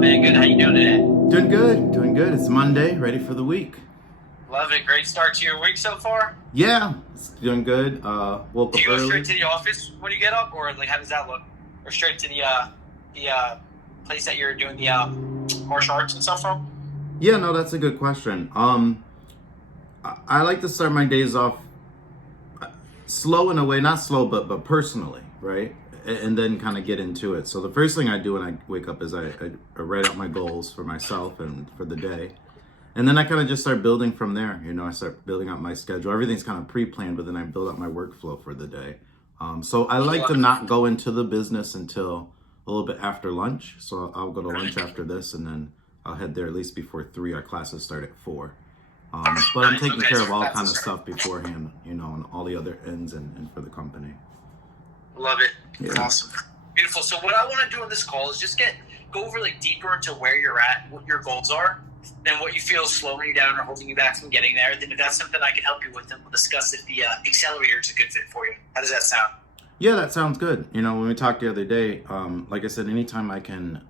on, man? Good. How you doing today? Doing good, doing good. It's Monday, ready for the week. Love it. Great start to your week so far. Yeah, it's doing good. Woke Do up you go early. straight to the office when you get up, or like how does that look? Or straight to the place that you're doing the martial arts and stuff from? Yeah, no, that's a good question. I like to start my days off slow in a way, not slow, but personally, right? And then kind of get into it. So the first thing I do when I wake up is I write out my goals for myself and for the day. And then I kind of just start building from there. You know, I start building out my schedule. Everything's kind of pre-planned, but then I build out my workflow for the day. So I like to not go into the business until a little bit after lunch. So I'll go to lunch after this, and then I'll head there at least before 3. Our classes start at 4. But I'm taking care of all kind of stuff beforehand, you know, and all the other ends and for the company. Love it. Yeah. Awesome. Beautiful. So what I want to do in this call is just go over like deeper into where you're at, what your goals are, then what you feel is slowing you down or holding you back from getting there. Then if that's something I can help you with, then we'll discuss if the accelerator is a good fit for you. How does that sound? Yeah, that sounds good. You know, when we talked the other day, like I said, anytime I can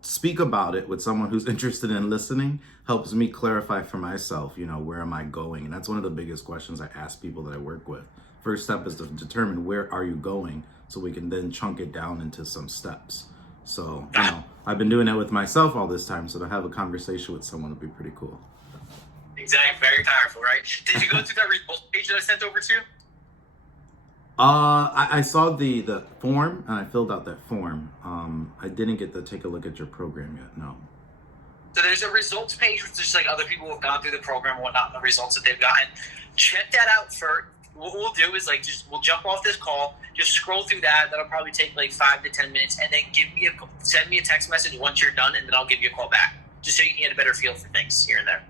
speak about it with someone who's interested in listening helps me clarify for myself, you know, where am I going? And that's one of the biggest questions I ask people that I work with. First step is to determine where are you going so we can then chunk it down into some steps. So, you know, I've been doing that with myself all this time, so to have a conversation with someone would be pretty cool. Exactly. Very powerful, right? Did you go through that results page that I sent over to you? I saw the form and I filled out that form. I didn't get to take a look at your program yet, no. So there's a results page with just like other people who have gone through the program and whatnot and the results that they've gotten. Check that out first. What we'll do is we'll jump off this call, just scroll through that. That'll probably take like 5 to 10 minutes, and then send me a text message once you're done, and then I'll give you a call back, just so you can get a better feel for things here and there.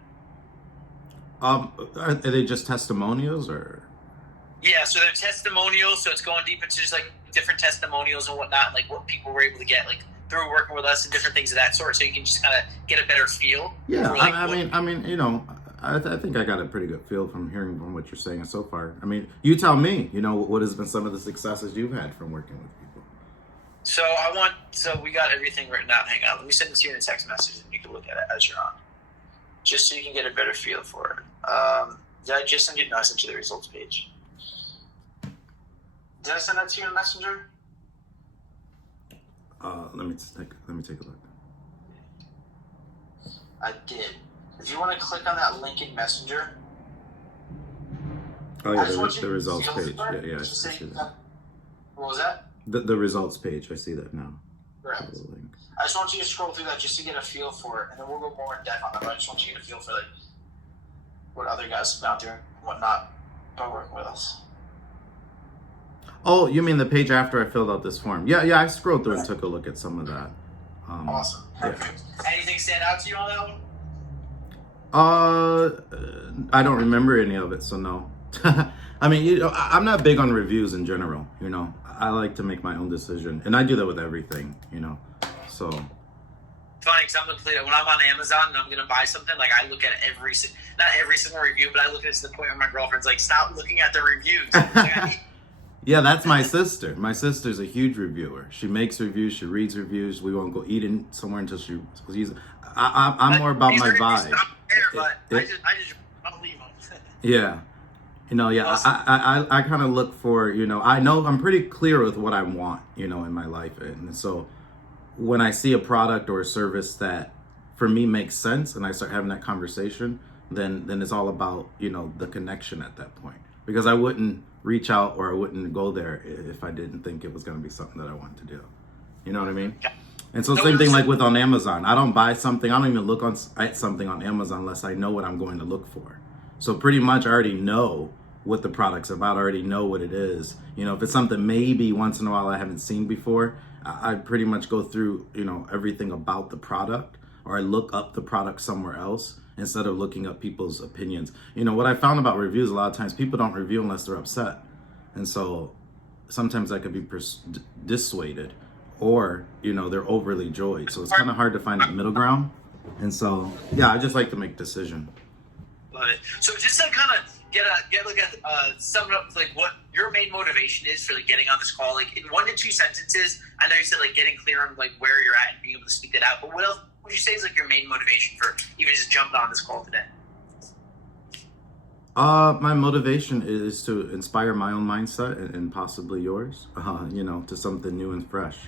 Are they just testimonials or? Yeah, so they're testimonials. So it's going deep into just like different testimonials and whatnot, like what people were able to get like through working with us and different things of that sort. So you can just kind of get a better feel. Yeah, for, like, I mean, you know. I think I got a pretty good feel from hearing from what you're saying so far. I mean, you tell me, you know, what has been some of the successes you've had from working with people? So we got everything written out. Hang on, let me send it to you in a text message and you can look at it as you're on. Just so you can get a better feel for it. Did I just send you? No, I sent you the results page. Did I send that to you in Messenger? Let me take a look. I did. If you want to click on that link in Messenger. Oh yeah, the results page. Yeah, I see that. What was that? The results page. I see that now. Correct. I just want you to scroll through that just to get a feel for it, and then we'll go more in depth on it. But I just want you to get a feel for like what other guys have been out there and whatnot by working with us. Oh, you mean the page after I filled out this form? Yeah, I scrolled through and took a look at some of that. Awesome. Perfect. Yeah. Anything stand out to you on that one? I don't remember any of it, so no. I mean, you know, I'm not big on reviews in general, you know. I like to make my own decision, and I do that with everything, you know. So funny, because when I'm on Amazon and I'm gonna buy something, like I look at not every single review, but I look at it to the point where my girlfriend's like, "Stop looking at the reviews." Yeah, that's my sister. My sister's a huge reviewer. She makes reviews, she reads reviews. We won't go eat in somewhere until she's. I'm more about my vibe. But I just don't leave them. Yeah. You know, yeah, awesome. I kind of look for, you know, I know I'm pretty clear with what I want, you know, in my life. And so when I see a product or a service that for me makes sense and I start having that conversation, then it's all about, you know, the connection at that point. Because I wouldn't reach out or I wouldn't go there if I didn't think it was going to be something that I wanted to do. You know what I mean? And so same thing like with on Amazon. I don't buy something, I don't even look at something on Amazon unless I know what I'm going to look for. So pretty much I already know what the product's about, I already know what it is. You know, if it's something maybe once in a while I haven't seen before, I pretty much go through, you know, everything about the product, or I look up the product somewhere else instead of looking up people's opinions. You know, what I found about reviews, a lot of times people don't review unless they're upset. And so sometimes I could be dissuaded. Or, you know, they're overly joyed. So it's kind of hard to find that middle ground. And so, yeah, I just like to make decision. Love it. So just to kind of get like a sum it up with like what your main motivation is for like getting on this call, like in 1 to 2 sentences. I know you said like getting clear on like where you're at and being able to speak that out, but what else would you say is like your main motivation for even just jumping on this call today? My motivation is to inspire my own mindset and possibly yours, to something new and fresh.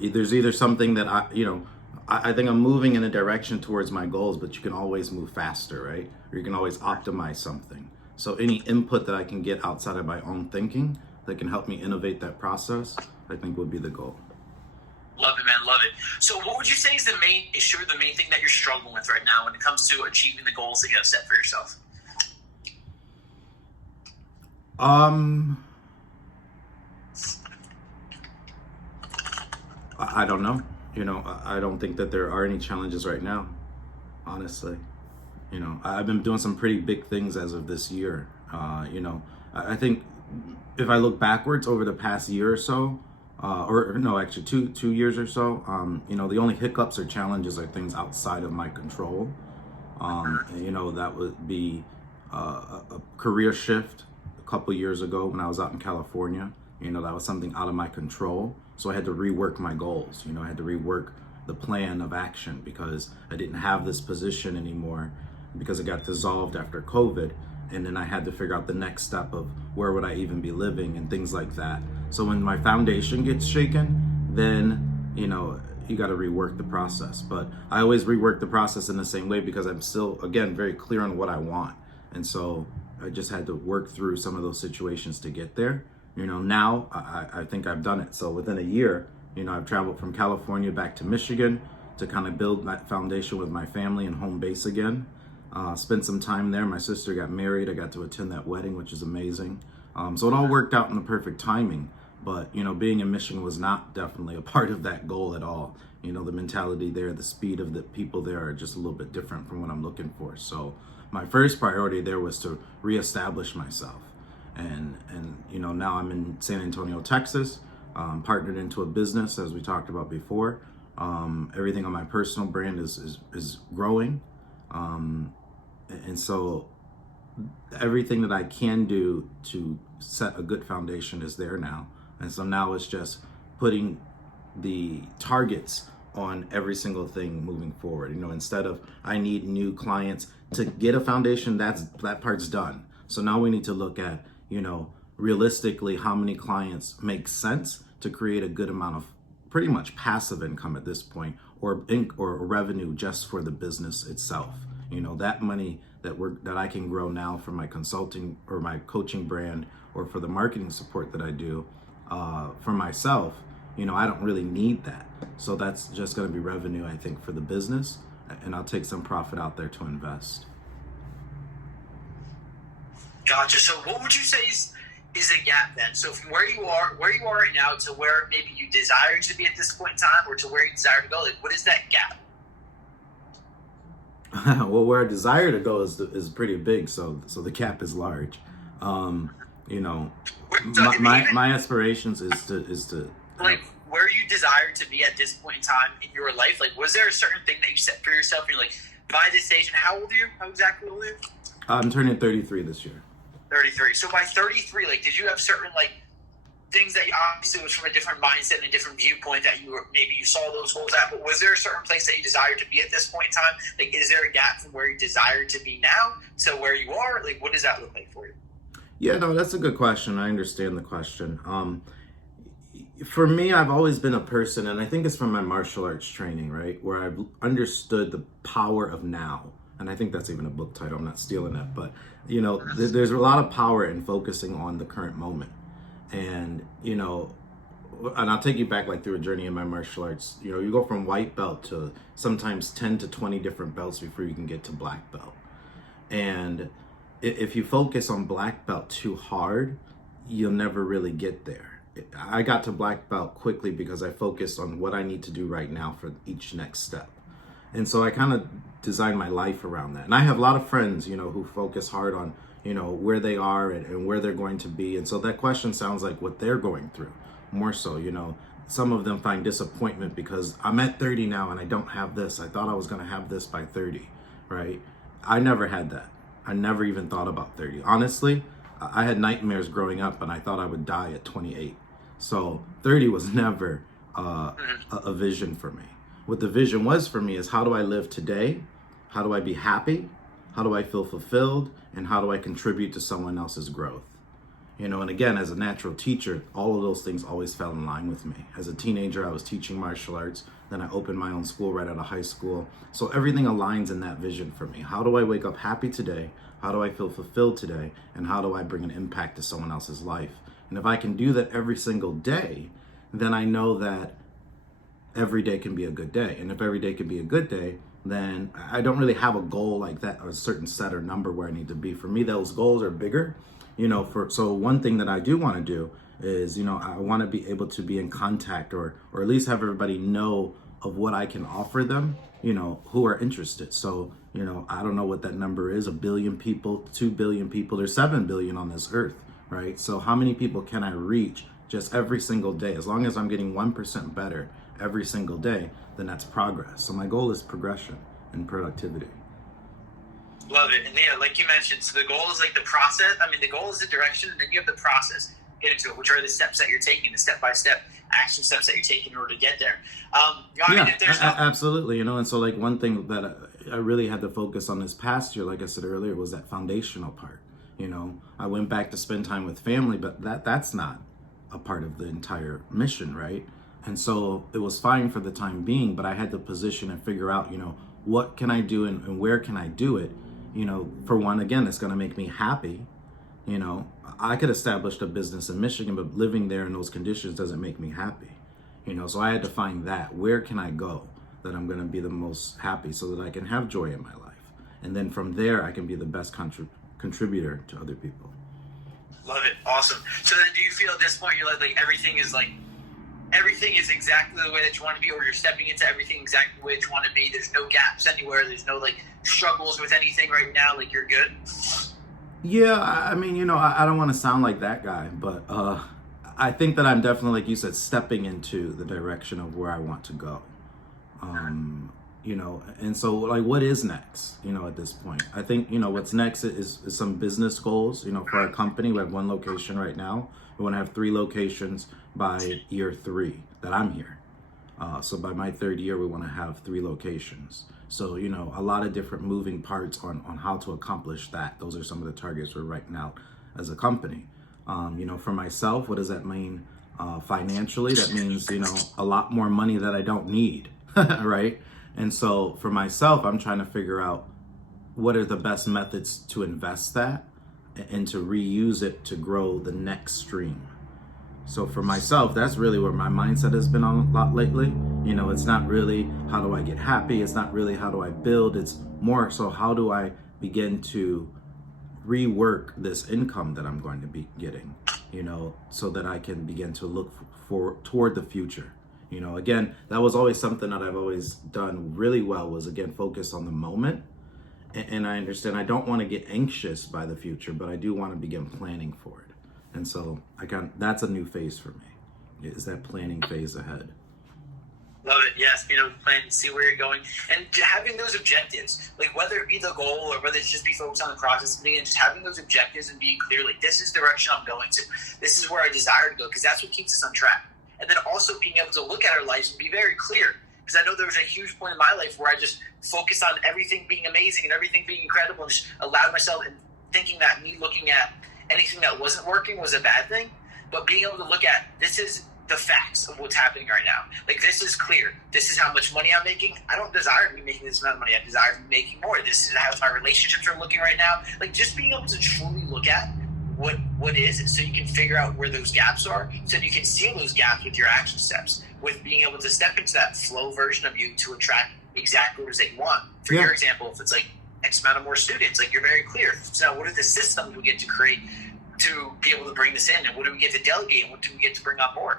There's either something that I think I'm moving in a direction towards my goals, but you can always move faster, right? Or you can always optimize something. So any input that I can get outside of my own thinking that can help me innovate that process, I think would be the goal. Love it, man. Love it. So what would you say is the main issue or the main thing that you're struggling with right now when it comes to achieving the goals that you have set for yourself? I don't know. I don't think that there are any challenges right now, honestly. I've been doing some pretty big things as of this year. I think if I look backwards over the past year or so, or no, actually two years or so, the only hiccups or challenges are things outside of my control. That would be a career shift a couple years ago when I was out in California. That was something out of my control. So I had to rework my goals. I had to rework the plan of action because I didn't have this position anymore because it got dissolved after COVID. And then I had to figure out the next step of where would I even be living and things like that. So when my foundation gets shaken, then, you got to rework the process. But I always rework the process in the same way because I'm still, again, very clear on what I want. And so I just had to work through some of those situations to get there. Now I think I've done it. So within a year, I've traveled from California back to Michigan to kind of build that foundation with my family and home base again. Spent some time there. My sister got married. I got to attend that wedding, which is amazing. So it all worked out in the perfect timing. But, being in Michigan was not definitely a part of that goal at all. The mentality there, the speed of the people there are just a little bit different from what I'm looking for. So my first priority there was to reestablish myself. And now I'm in San Antonio, Texas, partnered into a business, as we talked about before. Everything on my personal brand is growing. And so everything that I can do to set a good foundation is there now. And so now it's just putting the targets on every single thing moving forward. Instead of I need new clients to get a foundation, that part's done. So now we need to look at, realistically how many clients make sense to create a good amount of pretty much passive income at this point, or revenue just for the business itself. That money that I can grow now for my consulting or my coaching brand or for the marketing support that I do for myself, I don't really need that. So that's just going to be revenue, I think, for the business, and I'll take some profit out there to invest. Gotcha. So what would you say is a gap then? So from where you are right now to where maybe you desire to be at this point in time, or to where you desire to go, like what is that gap? Well, where I desire to go is pretty big, so the gap is large. My aspirations is to like where you desire to be at this point in time in your life. Like, was there a certain thing that you set for yourself? You're like, by this stage, and how old are you? How exactly old are you? I'm turning 33 this year. 33. So by 33, like, did you have certain like things that you obviously was from a different mindset and a different viewpoint that you were maybe you saw those goals at? But was there a certain place that you desired to be at this point in time? Like, is there a gap from where you desire to be now to where you are? Like, what does that look like for you? Yeah, no, that's a good question. I understand the question. For me, I've always been a person, and I think it's from my martial arts training, right, where I've understood the power of now. And I think that's even a book title. I'm not stealing that. But, there's a lot of power in focusing on the current moment. And, and I'll take you back like through a journey in my martial arts. You go from white belt to sometimes 10 to 20 different belts before you can get to black belt. And if you focus on black belt too hard, you'll never really get there. I got to black belt quickly because I focused on what I need to do right now for each next step. And so I kind of designed my life around that. And I have a lot of friends, who focus hard on, where they are and where they're going to be. And so that question sounds like what they're going through more so, some of them find disappointment because I'm at 30 now and I don't have this. I thought I was going to have this by 30, right? I never had that. I never even thought about 30. Honestly, I had nightmares growing up and I thought I would die at 28. So 30 was never a vision for me. What the vision was for me is, how do I live today? How do I be happy? How do I feel fulfilled? And how do I contribute to someone else's growth? You know, and again, as a natural teacher, all of those things always fell in line with me. As a teenager, I was teaching martial arts. Then I opened my own school right out of high school. So everything aligns in that vision for me. How do I wake up happy today? How do I feel fulfilled today? And how do I bring an impact to someone else's life? And if I can do that every single day, then I know that every day can be a good day. And if every day can be a good day, then I don't really have a goal like that, or a certain set or number where I need to be. For me, those goals are bigger. You know, so one thing that I do want to do is, you know, I want to be able to be in contact, or at least have everybody know of what I can offer them, you know, who are interested. So, you know, I don't know what that number is, 1 billion people, 2 billion people, there's 7 billion on this earth, right? So how many people can I reach just every single day? As long as I'm getting 1% better every single day, then that's progress. So my goal is progression and productivity. Love it. And yeah, like you mentioned, so the goal is like the process. I mean, the goal is the direction, and then you have the process. Get into it, which are the steps that you're taking, the step-by-step action steps that you're taking in order to get there. Absolutely. You know, and so like one thing that I really had to focus on this past year, like I said earlier, was that foundational part. You know, I went back to spend time with family, but that's not a part of the entire mission, right? And so it was fine for the time being, but I had to position and figure out, you know, what can I do and where can I do it? You know, for one, again, it's going to make me happy. You know, I could establish a business in Michigan, but living there in those conditions doesn't make me happy. You know, so I had to find that. Where can I go that I'm going to be the most happy, so that I can have joy in my life? And then from there, I can be the best contributor to other people. Love it. Awesome. So then do you feel at this point you're like everything is exactly the way that you want to be, or you're stepping into everything exactly the way that you want to be? There's no gaps anywhere. There's no like struggles with anything right now. Like you're good? Yeah, I mean, you know, I don't want to sound like that guy, but I think that I'm definitely, like you said, stepping into the direction of where I want to go. You know, and so like, what is next? You know, at this point, I think, you know, what's next is some business goals. You know, for our company, we have 1 location right now. We want to have 3 locations by year 3 that I'm here. So by my 3rd year, we want to have 3 locations. So, you know, a lot of different moving parts on how to accomplish that. Those are some of the targets we're writing out as a company. You know, for myself, what does that mean financially? That means, you know, a lot more money that I don't need, right? And so for myself, I'm trying to figure out what are the best methods to invest that and to reuse it to grow the next stream. So for myself, that's really where my mindset has been on a lot lately. You know, it's not really how do I get happy? It's not really how do I build? It's more so how do I begin to rework this income that I'm going to be getting, you know, so that I can begin to look toward the future. You know, again, that was always something that I've always done really well, was again, focus on the moment. And I understand I don't want to get anxious by the future, but I do want to begin planning for it. And so that's a new phase for me, is that planning phase ahead. Love it. Yes, being able to plan and see where you're going, and having those objectives, like whether it be the goal or whether it's just be focused on the process, and just having those objectives and being clear, like this is the direction I'm going to, this is where I desire to go, because that's what keeps us on track. And then also being able to look at our lives and be very clear, because I know there was a huge point in my life where I just focused on everything being amazing and everything being incredible, and just allowed myself and thinking that me looking at anything that wasn't working was a bad thing. But being able to look at, this is the facts of what's happening right now. Like, this is clear. This is how much money I'm making. I don't desire to be making this amount of money. I desire to be making more. This is how my relationships are looking right now. Like, just being able to truly look at what is, so you can figure out where those gaps are, so you can seal those gaps with your action steps, with being able to step into that flow version of you to attract exactly what it is that you want. For your example, if it's like X amount of more students, like you're very clear. So now what are the systems we get to create to be able to bring this in, and what do we get to delegate, and what do we get to bring on board?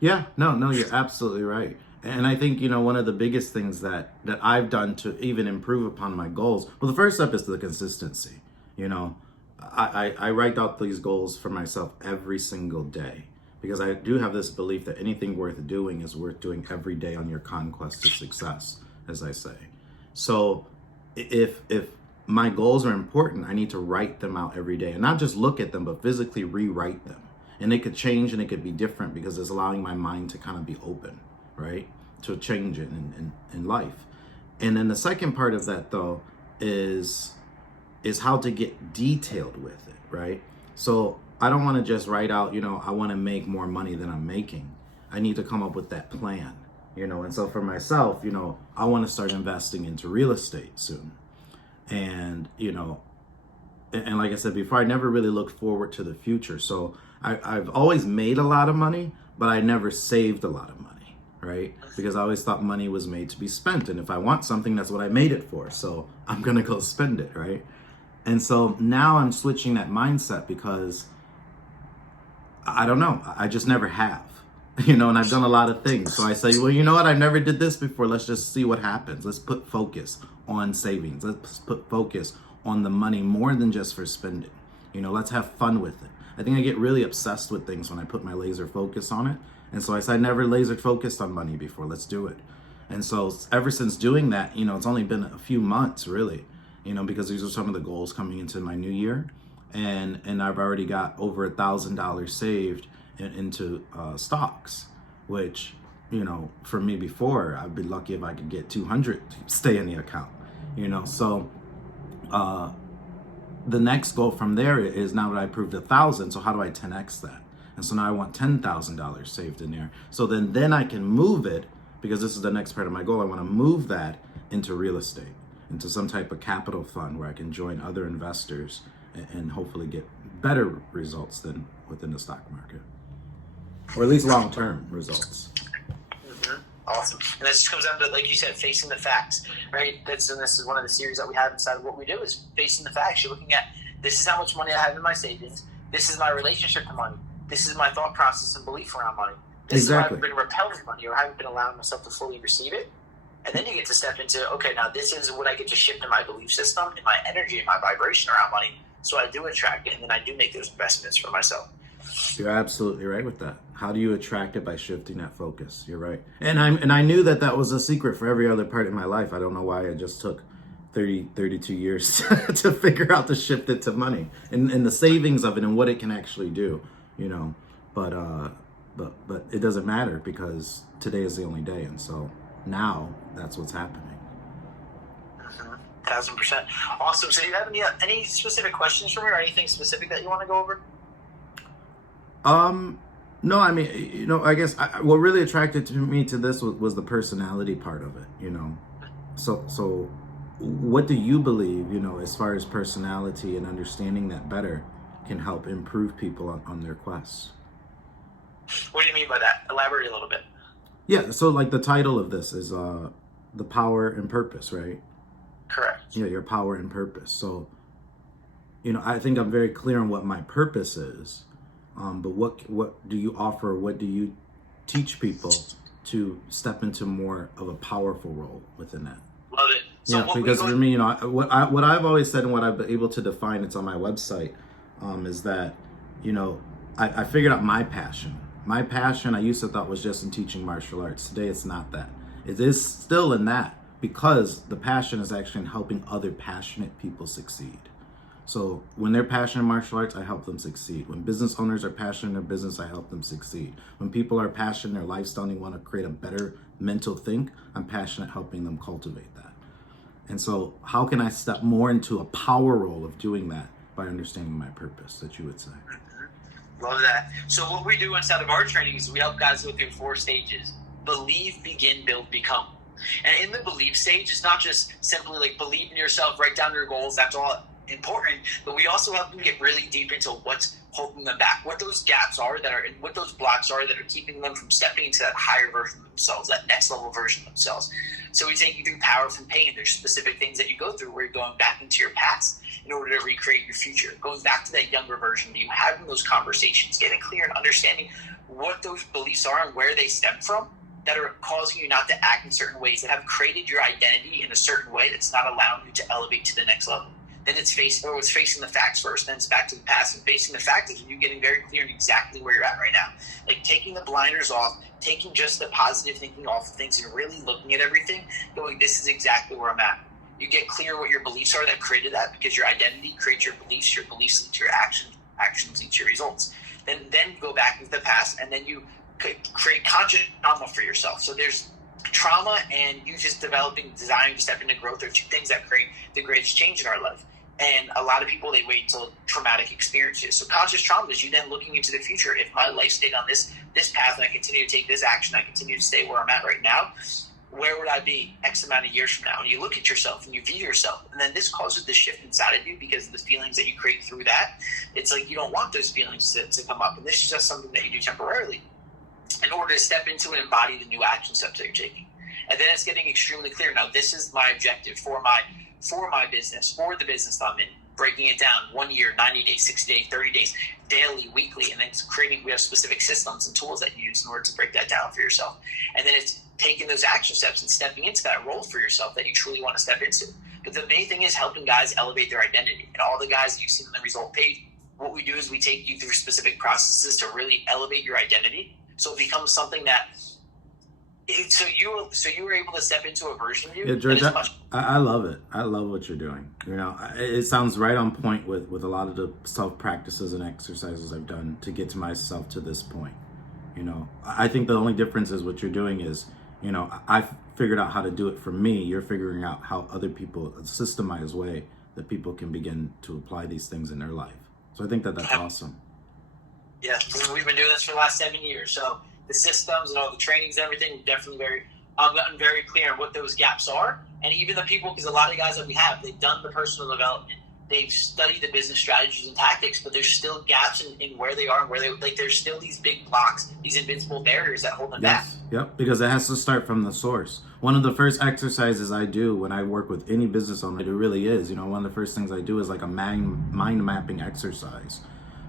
Yeah, no, you're absolutely right. And I think, you know, one of the biggest things that I've done to even improve upon my goals, well, the first step is the consistency. You know, I write out these goals for myself every single day, because I do have this belief that anything worth doing is worth doing every day on your conquest to success, as I say. So if my goals are important, I need to write them out every day, and not just look at them, but physically rewrite them. And it could change and it could be different because it's allowing my mind to kind of be open, right, to change it in life. And then the second part of that, though, is how to get detailed with it, right? So I don't want to just write out, I want to make more money than I'm making. I need to come up with that plan, and so for myself, I want to start investing into real estate soon. And, and like I said before, I never really looked forward to the future. So I've always made a lot of money, but I never saved a lot of money, right? Because I always thought money was made to be spent. And if I want something, that's what I made it for. So I'm going to go spend it, right? And so now I'm switching that mindset because I don't know. I just never have, and I've done a lot of things. So I say, well, you know what? I never did this before. Let's just see what happens. Let's put focus on savings. Let's put focus on the money more than just for spending. Let's have fun with it. I think I get really obsessed with things when I put my laser focus on it. And so I said, I never laser focused on money before. Let's do it. And so ever since doing that, it's only been a few months really, because these are some of the goals coming into my new year. And I've already got over $1,000 saved into stocks, which, for me before, I'd be lucky if I could get 200 to stay in the account, So the next goal from there is, now that I proved 1,000, so how do I 10x that? And so now I want $10,000 saved in there. So then I can move it, because this is the next part of my goal. I want to move that into real estate, into some type of capital fund where I can join other investors and hopefully get better results than within the stock market, or at least long-term results. Mm-hmm. Awesome. And this just comes down to, like you said, facing the facts, right? This is one of the series that we have inside of what we do, is facing the facts. You're looking at, this is how much money I have in my savings. This is my relationship to money. This is my thought process and belief around money. This is why I've been repelling money, or haven't been allowing myself to fully receive it. And then you get to step into, okay, now this is what I get to shift in my belief system, in my energy, in my vibration around money. So I do attract it, and then I do make those investments for myself. You're absolutely right with that. How do you attract it? By shifting that focus. You're right. And I knew that was a secret for every other part in my life. I don't know why it just took 32 years to figure out to shift it to money and the savings of it and what it can actually do, But it doesn't matter, because today is the only day. And so now that's what's happening. 1,000%. Awesome. So do you have any specific questions for me, or anything specific that you want to go over? No, I mean, I guess what really attracted me to this was the personality part of it, So what do you believe, as far as personality and understanding that better can help improve people on their quests? What do you mean by that? Elaborate a little bit. Yeah, so like the title of this is The Power and Purpose, right? Correct. Yeah, your power and purpose. So, I think I'm very clear on what my purpose is. But what do you offer? What do you teach people to step into more of a powerful role within that? Love it. So yeah, because for me, what I've always said and what I've been able to define, it's on my website, is that, I figured out my passion. My passion, I used to thought, was just in teaching martial arts. Today, it's not that. It is still in that, because the passion is actually in helping other passionate people succeed. So when they're passionate in martial arts, I help them succeed. When business owners are passionate in their business, I help them succeed. When people are passionate in their lifestyle and they want to create a better mental think, I'm passionate helping them cultivate that. And so how can I step more into a power role of doing that? By understanding my purpose, that you would say. Love that. So what we do inside of our training is we help guys go through 4 stages: believe, begin, build, become. And in the belief stage, it's not just simply like believe in yourself, write down your goals. That's all important, but we also help them get really deep into what's holding them back, what those gaps are that are, and what those blocks are that are keeping them from stepping into that higher version of themselves, that next level version of themselves. So we take you through power from pain. There's specific things that you go through where you're going back into your past in order to recreate your future, going back to that younger version of you, having those conversations, getting clear and understanding what those beliefs are and where they stem from that are causing you not to act in certain ways, that have created your identity in a certain way that's not allowing you to elevate to the next level. Then it's facing the facts first, then it's back to the past. And facing the fact is you getting very clear on exactly where you're at right now. Like taking the blinders off, taking just the positive thinking off of things and really looking at everything, going, this is exactly where I'm at. You get clear what your beliefs are that created that, because your identity creates your beliefs lead to your actions lead to your results. Then go back into the past, and then you create conscious trauma for yourself. So there's trauma and you just desiring to step into growth are two things that create the greatest change in our life. And a lot of people, they wait until traumatic experiences. So conscious trauma is you then looking into the future. If my life stayed on this path and I continue to take this action, I continue to stay where I'm at right now, where would I be X amount of years from now? And you look at yourself and you view yourself, and then this causes the shift inside of you because of the feelings that you create through that. It's like you don't want those feelings to come up, and this is just something that you do temporarily in order to step into and embody the new action steps that you're taking. And then it's getting extremely clear. Now, this is my objective for my business, for the business that I'm in, breaking it down 1 year, 90 days, 60 days, 30 days, daily, weekly, and then we have specific systems and tools that you use in order to break that down for yourself. And then it's taking those action steps and stepping into that role for yourself that you truly want to step into. But the main thing is helping guys elevate their identity. And all the guys that you've seen on the result page, what we do is we take you through specific processes to really elevate your identity, so it becomes something that so you were able to step into a version of you. Yeah, George, I love it. I love what you're doing. You know, it sounds right on point with a lot of the self practices and exercises I've done to get to myself to this point. You know, I think the only difference is what you're doing is, you know, I've figured out how to do it for me. You're figuring out how other people, a systemized way that people can begin to apply these things in their life. So I think that's awesome. Yeah, we've been doing this for the last 7 years. So the systems and all the trainings and everything, I've gotten very clear on what those gaps are. And even the people, because a lot of guys that we have, they've done the personal development, they've studied the business strategies and tactics, but there's still gaps in where they are and there's still these big blocks, these invincible barriers that hold them back. Yep, because it has to start from the source. One of the first exercises I do when I work with any business owner, it really is, you know, one of the first things I do is like a mind mapping exercise,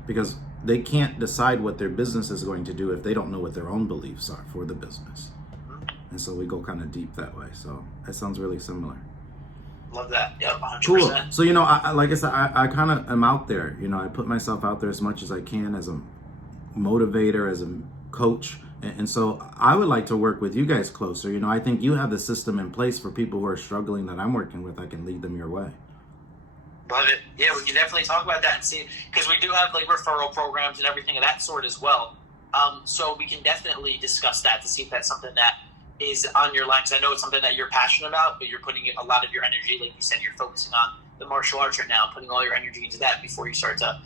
because they can't decide what their business is going to do if they don't know what their own beliefs are for the business. And so we go kind of deep that way. So that sounds really similar. Love that. Yep, 100%. Cool. So, you know, like I said, I kind of am out there. You know, I put myself out there as much as I can as a motivator, as a coach. And so I would like to work with you guys closer. You know, I think you have the system in place for people who are struggling that I'm working with. I can lead them your way. Love it. Yeah, we can definitely talk about that and see, because we do have like referral programs and everything of that sort as well. So we can definitely discuss that to see if that's something that is on your line, because I know it's something that you're passionate about, but you're putting a lot of your energy, like you said, you're focusing on the martial arts right now, putting all your energy into that before you start to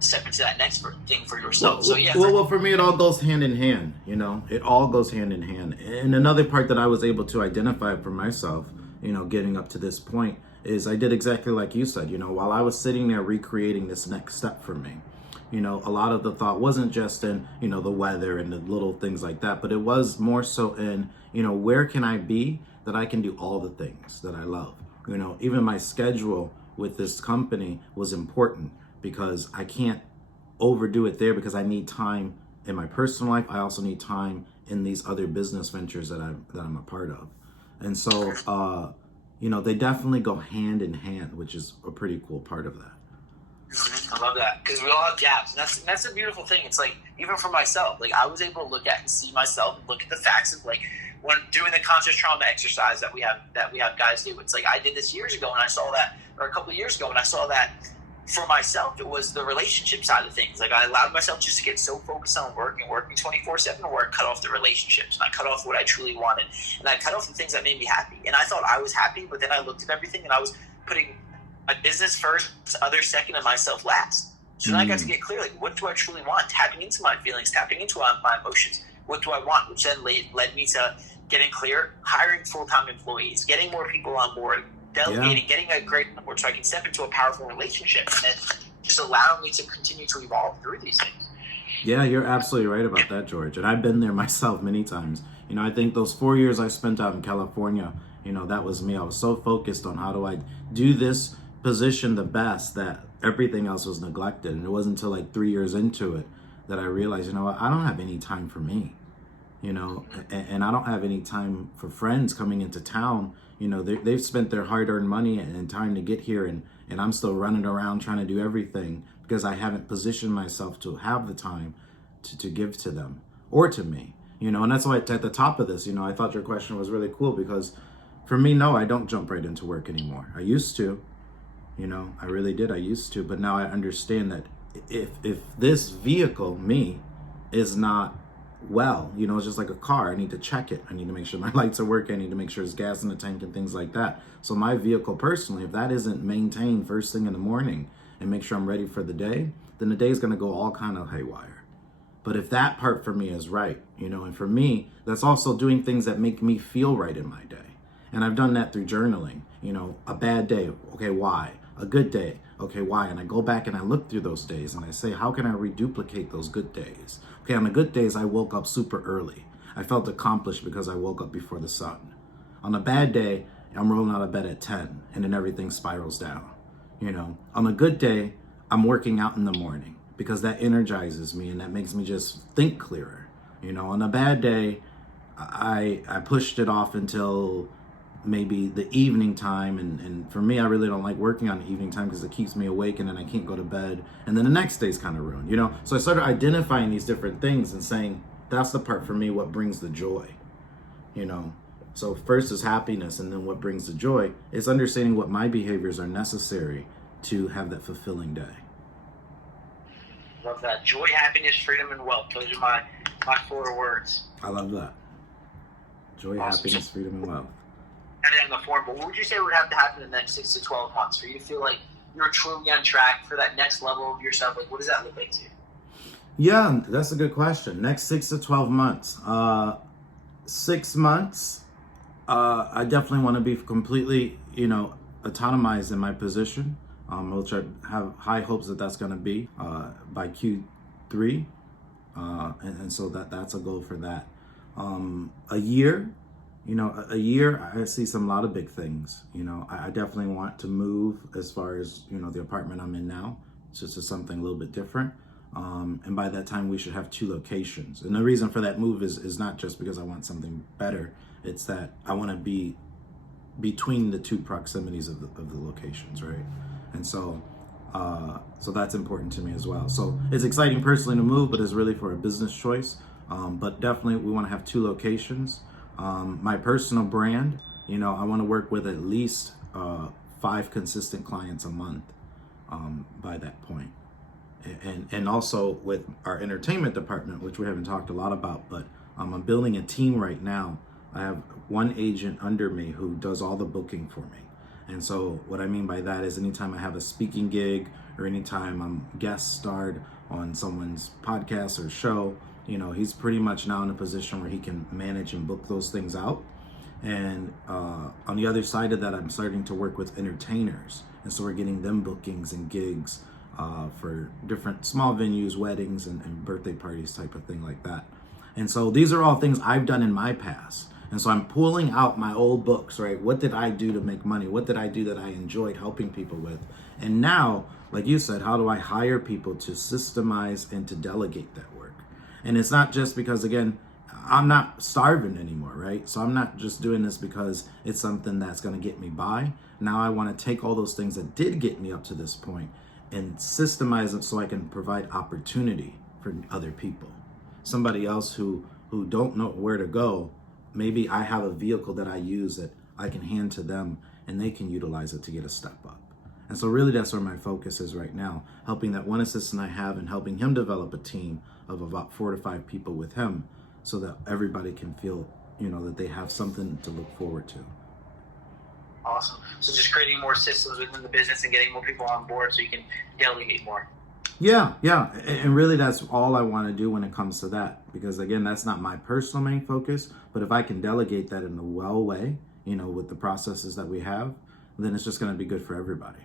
step into that next thing for yourself. Well, so yeah. Well, for me, it all goes hand in hand. You know, it all goes hand in hand. And another part that I was able to identify for myself, you know, getting up to this point, is I did exactly like you said. You know, while I was sitting there recreating this next step for me, you know, a lot of the thought wasn't just in, you know, the weather and the little things like that, but it was more so in, you know, where can I be that I can do all the things that I love? You know, even my schedule with this company was important, because I can't overdo it there, because I need time in my personal life. I also need time in these other business ventures that I'm a part of. And so, you know, they definitely go hand in hand, which is a pretty cool part of that. I love that, because we all have gaps, and that's a beautiful thing. It's like, even for myself, like I was able to look at and see myself and look at the facts of, like, when doing the conscious trauma exercise that we have guys do. It's like I did this years ago, and I saw that, or a couple of years ago, and I saw that for myself. It was the relationship side of things. Like I allowed myself just to get so focused on working 24/7, where I cut off the relationships, and I cut off what I truly wanted, and I cut off the things that made me happy. And I thought I was happy, but then I looked at everything, and I was putting my business first, other second, and myself last. So then I got to get clear, like, what do I truly want? Tapping into my feelings, tapping into my emotions. What do I want? Which then led me to getting clear, hiring full-time employees, getting more people on board, delegating, getting a great board so I can step into a powerful relationship, and then just allowing me to continue to evolve through these things. Yeah, you're absolutely right about that, George. And I've been there myself many times. You know, I think those 4 years I spent out in California, you know, that was me. I was so focused on how do I do this position the best that everything else was neglected. And it wasn't until like 3 years into it that I realized, you know what, I don't have any time for me, you know, and I don't have any time for friends coming into town. You know, they've spent their hard-earned money and time to get here, and I'm still running around trying to do everything because I haven't positioned myself to have the time to give to them or to me, you know. And that's why at the top of this, you know, I thought your question was really cool, because for me, no, I don't jump right into work anymore. I used to, I really did. I used to, but now I understand that if this vehicle, me, is not well, it's just like a car. I need to check it. I need to make sure my lights are working. I need to make sure there's gas in the tank and things like that. So my vehicle personally, if that isn't maintained first thing in the morning and make sure I'm ready for the day, then the day is going to go all kind of haywire. But if that part for me is right, and for me, that's also doing things that make me feel right in my day. And I've done that through journaling. A bad day, okay, why? A good day, okay, why? And I go back and I look through those days and I say, how can I reduplicate those good days? Okay, on the good days, I woke up super early. I felt accomplished because I woke up before the sun. On a bad day, I'm rolling out of bed at 10 and then everything spirals down. On a good day, I'm working out in the morning because that energizes me and that makes me just think clearer. On a bad day, I pushed it off until maybe the evening time, and for me, I really don't like working on the evening time because it keeps me awake and then I can't go to bed, and then the next day's kind of ruined, So I started identifying these different things and saying, that's the part for me, what brings the joy, So first is happiness, and then what brings the joy is understanding what my behaviors are necessary to have that fulfilling day. Love that. Joy, happiness, freedom, and wealth. Those are my 4 words. I love that. Joy, Awesome. happiness, freedom, and wealth. And in the form, but what would you say would have to happen in the next 6 to 12 months for you to feel like you're truly on track for that next level of yourself? Like, what does that look like to you? Yeah, that's a good question. Next 6 to 12 months. 6 months, I definitely want to be completely, autonomized in my position, which I have high hopes that that's going to be by Q3. And so that's a goal for that. A year. A year, I see a lot of big things. I definitely want to move as far as, the apartment I'm in now. It's just something a little bit different. And by that time, we should have 2 locations. And the reason for that move is not just because I want something better. It's that I want to be between the 2 proximities of the locations, right? And so that's important to me as well. So it's exciting personally to move, but it's really for a business choice. But definitely we want to have 2 locations. My personal brand, I want to work with at least 5 consistent clients a month by that point. And also with our entertainment department, which we haven't talked a lot about, but I'm building a team right now. I have 1 agent under me who does all the booking for me. And so what I mean by that is anytime I have a speaking gig or anytime I'm guest starred on someone's podcast or show, he's pretty much now in a position where he can manage and book those things out. And on the other side of that, I'm starting to work with entertainers. And so we're getting them bookings and gigs for different small venues, weddings, and birthday parties type of thing like that. And so these are all things I've done in my past. And so I'm pulling out my old books, right? What did I do to make money? What did I do that I enjoyed helping people with? And now, like you said, how do I hire people to systemize and to delegate that work? And it's not just because, again, I'm not starving anymore, right? So I'm not just doing this because it's something that's going to get me by. Now I want to take all those things that did get me up to this point and systemize it so I can provide opportunity for other people. Somebody else who don't know where to go, maybe I have a vehicle that I use that I can hand to them and they can utilize it to get a step up. And so really that's where my focus is right now, helping that one assistant I have and helping him develop a team of about 4 to 5 people with him so that everybody can feel, that they have something to look forward to. Awesome. So just creating more systems within the business and getting more people on board so you can delegate more. Yeah. And really that's all I want to do when it comes to that. Because again, that's not my personal main focus, but if I can delegate that in a well way, with the processes that we have, then it's just going to be good for everybody,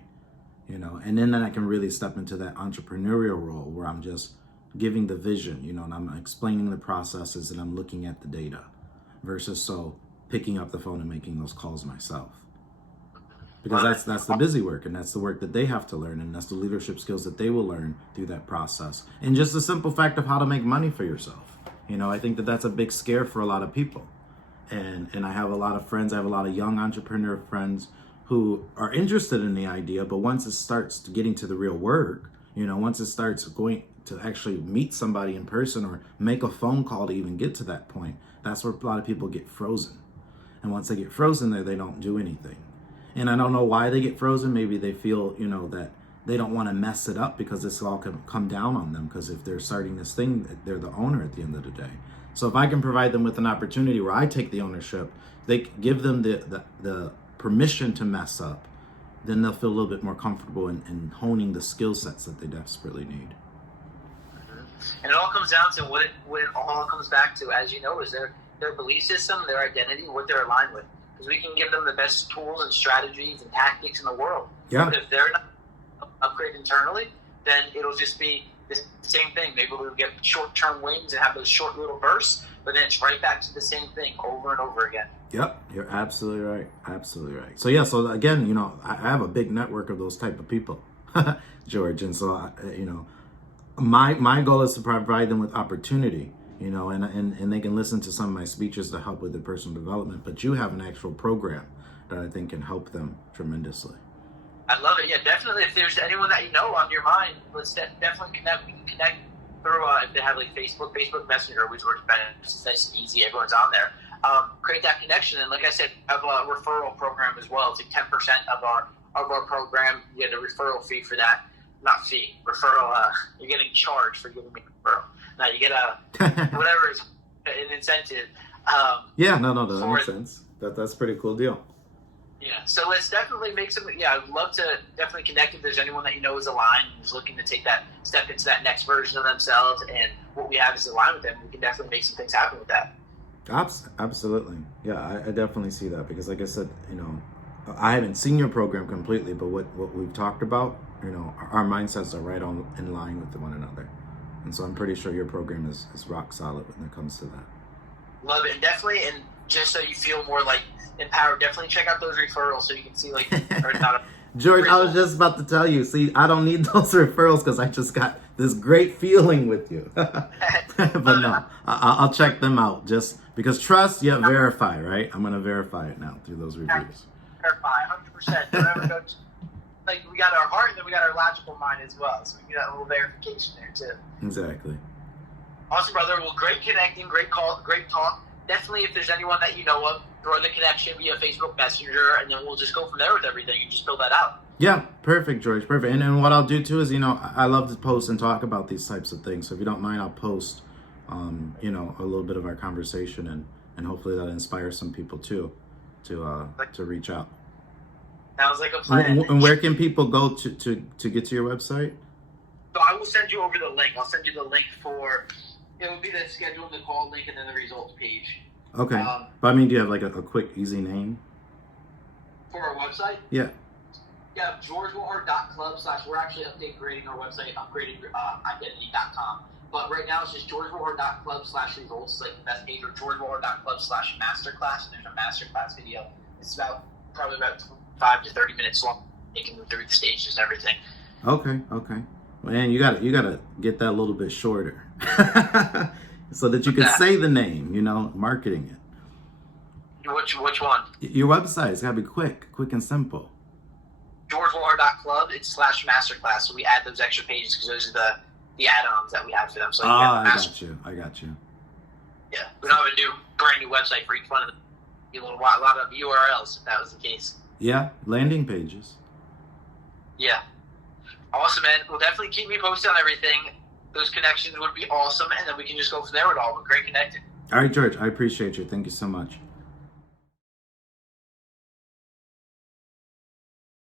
and then I can really step into that entrepreneurial role where I'm just giving the vision, and I'm explaining the processes and I'm looking at the data versus picking up the phone and making those calls myself. Because that's the busy work, and that's the work that they have to learn, and that's the leadership skills that they will learn through that process. And just the simple fact of how to make money for yourself. I think that that's a big scare for a lot of people. And I have a lot of friends, I have a lot of young entrepreneur friends who are interested in the idea, but once it starts getting to the real work, once it starts going to actually meet somebody in person or make a phone call to even get to that point, that's where a lot of people get frozen. And once they get frozen there, they don't do anything. And I don't know why they get frozen. Maybe they feel, that they don't want to mess it up because this all can come down on them. Because if they're starting this thing, they're the owner at the end of the day. So if I can provide them with an opportunity where I take the ownership, they give them the permission to mess up, then they'll feel a little bit more comfortable in honing the skill sets that they desperately need. And it all comes down to what it all comes back to, as you know, is their belief system, their identity, what they're aligned with. Because we can give them the best tools and strategies and tactics in the world. Yeah. But if they're not upgraded internally, then it'll just be the same thing. Maybe we'll get short-term wins and have those short little bursts, but then it's right back to the same thing over and over again. Yep, you're absolutely right. Absolutely right. So yeah, so again, I have a big network of those type of people, George, and so my goal is to provide them with opportunity, and they can listen to some of my speeches to help with their personal development. But you have an actual program that I think can help them tremendously. I love it. Yeah, definitely. If there's anyone that on your mind, let's definitely connect. We can connect through if they have Facebook Messenger, which works better. It's nice and easy. Everyone's on there. Create that connection, and like I said, have a referral program as well. It's like 10% of our program. You get a referral fee for that. Not fee, referral. You're getting charged for giving me a referral. Now you get whatever is an incentive. That makes sense. That's a pretty cool deal. Yeah, so let's definitely make some. Yeah, I'd love to definitely connect if there's anyone that is aligned and is looking to take that step into that next version of themselves, and what we have is aligned with them. We can definitely make some things happen with that. Absolutely. Yeah, I definitely see that because, like I said, I haven't seen your program completely, but what we've talked about, our mindsets are right on in line with one another, and so I'm pretty sure your program is rock solid when it comes to that. Love it, and definitely, and just so you feel more like empowered, definitely check out those referrals so you can see or not. George, I was just about to tell you. See, I don't need those referrals because I just got this great feeling with you. But no, I'll check them out just because trust, verify, right? I'm going to verify it now through those reviews. Verify, 100%. Remember, Coach, we got our heart and then we got our logical mind as well. So we get that little verification there too. Exactly. Awesome, brother. Well, great connecting, great call, great talk. Definitely, if there's anyone that of, throw the connection via Facebook Messenger, and then we'll just go from there with everything and just build that out. Yeah, perfect, George, perfect. And what I'll do too is, I love to post and talk about these types of things. So if you don't mind, I'll post, a little bit of our conversation, and hopefully that inspires some people too, to reach out. Sounds like a plan. And where can people go to get to your website? So I will send you over the link. I'll send you the link for. It would be the schedule and the call link and then the results page. Okay. But do you have a quick, easy name? For our website? Yeah. Yeah, georgewohar.club/ we're actually upgrading our website, upgradedidentity.com. But right now it's just georgewohar.club/results, like the best page, or georgewohar.club/masterclass, and there's a masterclass video. It's probably about 5 to 30 minutes long, taking them through the stages and everything. Okay. Man, you gotta get that a little bit shorter, so that you can say the name. Marketing it. Which one? Your website's gotta be quick and simple. GeorgeWohar.club. It's /masterclass. So we add those extra pages because those are the add-ons that we have for them. So I got you. Yeah, we don't have a brand new website for each one of them. A lot of URLs if that was the case. Yeah, landing pages. Yeah. Awesome, man. Well, definitely keep me posted on everything. Those connections would be awesome, and then we can just go from there with all. We're great connected. All right, George. I appreciate you. Thank you so much.